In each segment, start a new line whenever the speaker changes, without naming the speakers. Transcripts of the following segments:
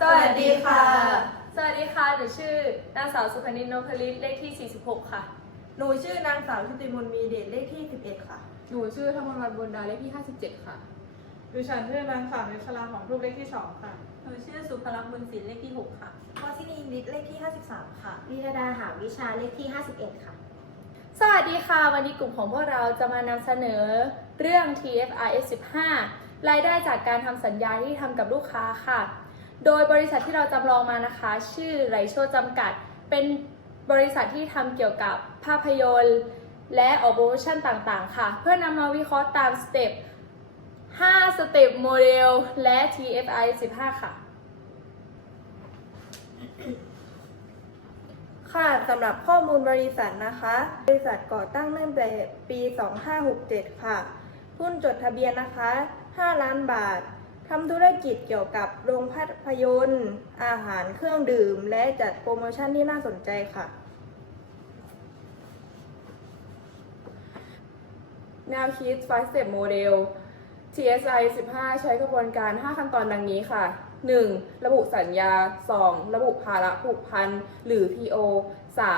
สวัสดีค่ะ
สวัสดีค่ะ หนูชื่อนางสาวสุพนินนพลิตเลขที่ 46 ค่ะ
หนูชื่อนางสาวชุติมนต์มีเดชเลขที่ 11 ค่ะ
หนูชื่อธรรมรัตน์บุญดาเลขที่ 57 ค่ะ
ดิฉันชื่อนางสาวนิชลาของรูปเลขที่สองค่ะ
หนูชื่อสุภลักษณ์บุญศิลป์เลขที่ 6 ค่ะ
วาซินีลิศเลขที่ 53 ค่ะ
วิทดาหาวิชาเลขที่ 51 ค่ะ
สวัสดีค่ะ วันนี้กลุ่มของพวกเราจะมานำเสนอเรื่อง TFRS 15 รายได้จากการทำสัญญาที่ทำกับลูกค้าค่ะ โดยบริษัทที่เราจำลองมานะคะ ชื่อไรโชจำกัด เป็นบริษัทที่ทำเกี่ยวกับภาพยนตร์ และออกโปรโมชั่นต่างๆ ค่ะ เพื่อนำมาวิเคราะห์ตามสเต็ป 5 สเต็ปโมเดล และ TFI 15 ค่ะ
ค่ะสำหรับข้อมูลบริษัทนะคะ บริษัทก่อตั้งตั้งแต่ปี 2567 ค่ะ หุ้นจดทะเบียนนะคะ 5 ล้านบาท ทำธุรกิจเกี่ยวกับโรงภาพยนตร์ อาหารเครื่องดื่ม และจัดโปรโมชั่นที่น่าสนใจค่ะ
แนวคิด5 step model TSI 15 ใช้กระบวนการ 5 ขั้นตอนดังนี้ค่ะ 1. ระบุสัญญา 2. ระบุภาระผูกพัน หรือ PO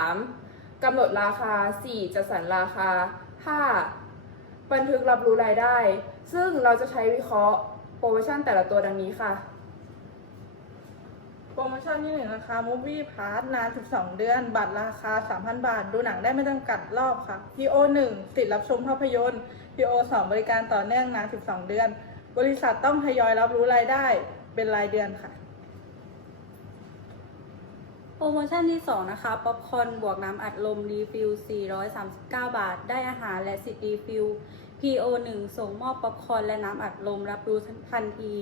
3. กำหนดราคา 4. จัดสรรราคา 5. บันทึกรับรู้รายได้ ซึ่งเราจะใช้วิเคราะห์ โปรโมชั่นแต่ละตัวดังนี้ค่ะ
โปรโมชั่นที่หนึ่งนะคะ Movie Pass นาน 12 เดือน บัตรราคา 3,000 บาท ดูหนังได้ไม่จำกัดรอบค่ะ PO 1สิทธิ์รับชมภาพยนตร์ PO 2บริการต่อเนื่องนาน 12 เดือน บริษัทต้องทยอยรับรู้รายได้เป็นรายเดือนค่ะ
โปรโมชั่นที่ 2 นะคะ ป๊อปคอร์นบวกน้ำอัดลมรีฟิล439 บาท ได้อาหารและสิทธิ์รีฟิล PO 1ส่งมอบป๊อปคอร์นและน้ำอัดลมรับรู้ทันที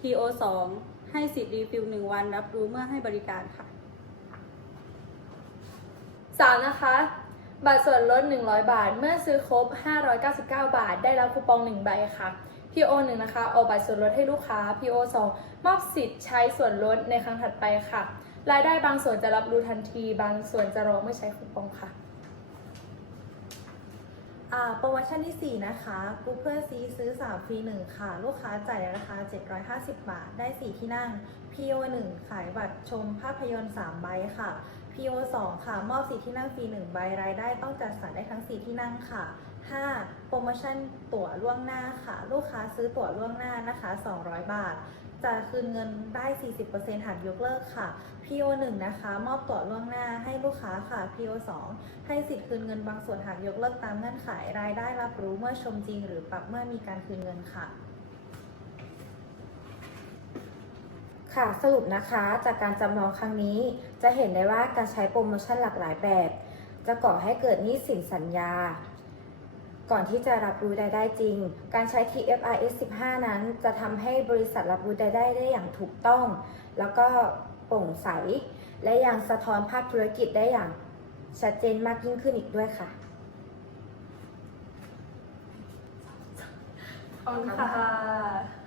PO 2ให้สิทธิ์รีฟิล1วัน รับรู้เมื่อให้บริการค่ะ
3. นะคะ บัตรส่วนลด 100 บาท เมื่อซื้อครบ 599 บาท ได้รับคูปอง 1 ใบค่ะ PO 1นะคะออกบัตรส่วนลดให้ลูกค้า PO 2มอบสิทธิ์ใช้ส่วนลดในครั้งถัดไปค่ะ รายได้บางส่วนจะรับรู้ทันที บางส่วนจะรอเมื่อใช้คูปองค่ะ
โปรโมชั่นที่ 4 นะคะกูเพื่อซีซื้อ 3 ฟรี 1 ค่ะ ลูกค้าจ่ายในราคา 750 บาท ได้ 4 ที่นั่ง PO 1 ขายบัตรชมภาพยนตร์ 3 ใบค่ะ PO 2 ค่ะ มอบ 4 ที่นั่งฟรี 1 ใบ รายได้ต้องจัดสรรได้ทั้ง 4 ที่นั่งค่ะ 5. โปรโมชั่นตั๋วล่วงหน้าค่ะ ลูกค้าซื้อตั๋วล่วงหน้านะคะ 200 บาท จะคืนเงินได้ 40%หากยกเลิกค่ะ PO 1นะคะ มอบตั๋วล่วงหน้าให้ลูกค้าค่ะ PO 2ให้สิทธิ์คืนเงินบางส่วนหากยกเลิกตามเงื่อนไขรายได้รับรู้เมื่อชมจริง หรือปรับเมื่อมีการคืนเงินค่ะ
ค่ะสรุปนะคะจากการจำลองครั้งนี้ จะเห็นได้ว่าการใช้โปรโมชั่นหลากหลายแบบ จะก่อให้เกิดหนี้สินสัญญา ก่อนที่จะรับรู้รายได้จริง การใช้ TFRS 15 นั้น จะทำให้บริษัทรับรู้รายได้ได้อย่างถูกต้อง แล้วก็โปร่งใส และยังสะท้อนภาพธุรกิจได้อย่างชัดเจนมากยิ่งขึ้นอีกด้วยค่ะ
ขอบคุณค่ะ